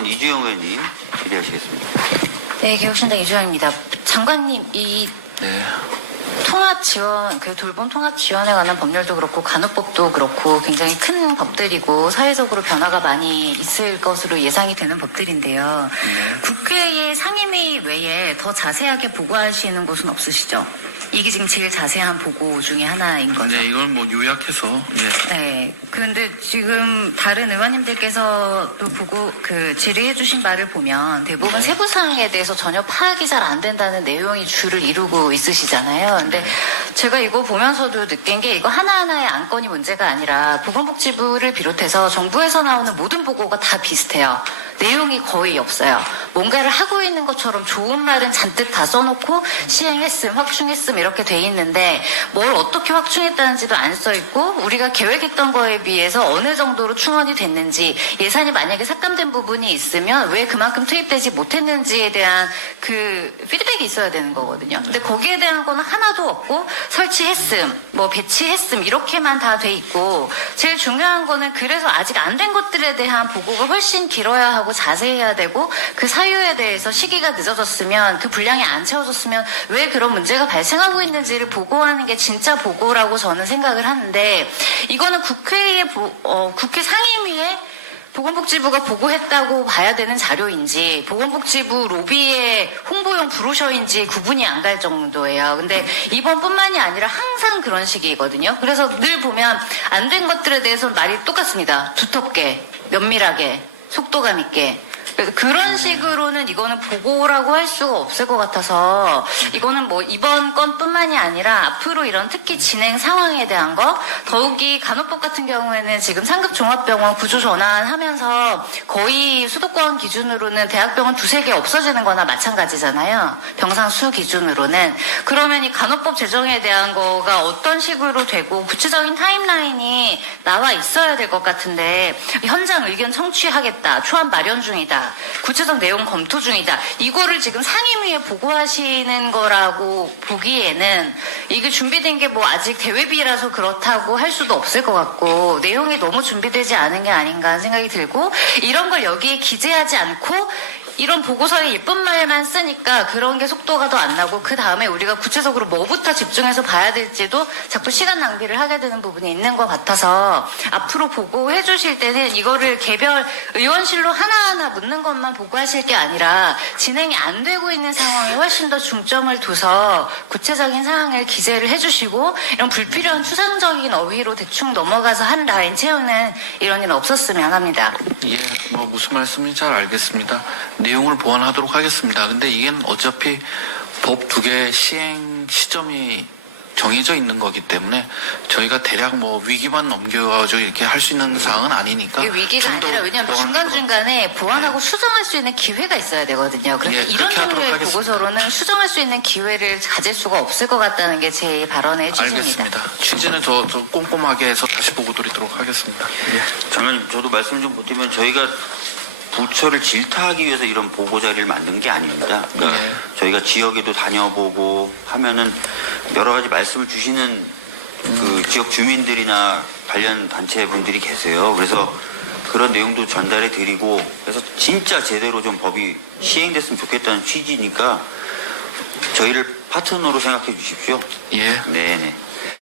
사항은 이주영 의원님 질의하시겠습니다. 네, 개혁신당 이주영입니다. 장관님, 이 네. 통합 지원, 그 돌봄 통합 지원에 관한 법률도 그렇고 간호법도 그렇고 굉장히 큰 법들이고 사회적으로 변화가 많이 있을 것으로 예상이 되는 법들인데요. 국회의 상임위 외에 더 자세하게 보고하시는 곳은 없으시죠? 이게 지금 제일 자세한 보고 중에 하나인 거죠. 네, 이걸 뭐 요약해서. 예. 네. 그런데 지금 다른 의원님들께서도 보고 질의해주신 바를 보면 대부분 세부 사항에 대해서 전혀 파악이 잘 안 된다는 내용이 주를 이루고 있으시잖아요. 근데 제가 이거 보면서도 느낀 게 이거 하나하나의 안건이 문제가 아니라 보건복지부를 비롯해서 정부에서 나오는 모든 보고가 다 비슷해요. 내용이 거의 없어요. 뭔가를 하고 있는 것처럼 좋은 말은 잔뜩 다 써놓고 시행했음, 확충했음 이렇게 돼 있는데 뭘 어떻게 확충했다는지도 안 써 있고 우리가 계획했던 거에 비해서 어느 정도로 충원이 됐는지 예산이 만약에 삭감된 부분이 있으면 왜 그만큼 투입되지 못했는지에 대한 그 피드백이 있어야 되는 거거든요. 근데 거기에 대한 거는 하나도 없고 설치했음, 뭐 배치했음 이렇게만 다 돼 있고 제일 중요한 거는 그래서 아직 안 된 것들에 대한 보고가 훨씬 길어야 하고 자세해야 되고 그 사유에 대해서 시기가 늦어졌으면 그 분량이 안 채워졌으면 왜 그런 문제가 발생하고 있는지를 보고하는 게 진짜 보고라고 저는 생각을 하는데 이거는 국회 상임위에 보건복지부가 보고했다고 봐야 되는 자료인지 보건복지부 로비의 홍보용 브로셔인지 구분이 안 갈 정도예요. 근데 이번뿐만이 아니라 항상 그런 식이거든요. 그래서 늘 보면 안 된 것들에 대해서는 말이 똑같습니다. 두텁게, 면밀하게, 속도감 있게. 그래서 그런 식으로는 이거는 보고라고 할 수가 없을 것 같아서 이거는 뭐 이번 건뿐만이 아니라 앞으로 이런 특히 진행 상황에 대한 거 더욱이 간호법 같은 경우에는 지금 상급 종합병원 구조 전환하면서 거의 수도권 기준으로는 대학병원 두세 개 없어지는 거나 마찬가지잖아요. 병상 수 기준으로는. 그러면 이 간호법 제정에 대한 거가 어떤 식으로 되고 구체적인 타임라인이 나와 있어야 될 것 같은데 현장 의견 청취하겠다. 초안 마련 중이다. 구체적 내용 검토 중이다. 이거를 지금 상임위에 보고하시는 거라고 보기에는 이게 준비된 게 뭐 아직 대회비라서 그렇다고 할 수도 없을 것 같고 내용이 너무 준비되지 않은 게 아닌가 하는 생각이 들고 이런 걸 여기에 기재하지 않고 이런 보고서에 예쁜 말만 쓰니까 그런 게 속도가 더 안 나고 그 다음에 우리가 구체적으로 뭐부터 집중해서 봐야 될지도 자꾸 시간 낭비를 하게 되는 부분이 있는 것 같아서 앞으로 보고해 주실 때는 이거를 개별 의원실로 하나하나 묻는 것만 보고하실 게 아니라 진행이 안 되고 있는 상황에 훨씬 더 중점을 둬서 구체적인 사항을 기재를 해주시고 이런 불필요한 추상적인 어휘로 대충 넘어가서 한 라인 채우는 이런 일 없었으면 합니다. 예, 뭐 무슨 말씀인지 잘 알겠습니다. 내용을 보완하도록 하겠습니다. 근데 이게 어차피 법 두 개 시행 시점이 정해져 있는 거기 때문에 저희가 대략 뭐 위기만 넘겨가지고 이렇게 할 수 있는 사항은 아니니까. 이게 위기가 아니라 왜냐하면 중간중간에 보완하고 수정할 수 있는 기회가 있어야 되거든요. 그런데 이런 종류의 보고서로는 수정할 수 있는 기회를 가질 수가 없을 것 같다는 게 제 발언의 취지입니다. 알겠습니다. 취지는 저 꼼꼼하게 해서 다시 보고 드리도록 하겠습니다. 예. 장관님, 저도 말씀 좀 드리면 저희가 부처를 질타하기 위해서 이런 보고 자리를 만든 게 아닙니다. 그러니까 저희가 지역에도 다녀보고 하면은 여러 가지 말씀을 주시는 그 지역 주민들이나 관련 단체 분들이 계세요. 그래서 그런 내용도 전달해 드리고 그래서 진짜 제대로 좀 법이 시행됐으면 좋겠다는 취지니까 저희를 파트너로 생각해 주십시오. 예. 네네.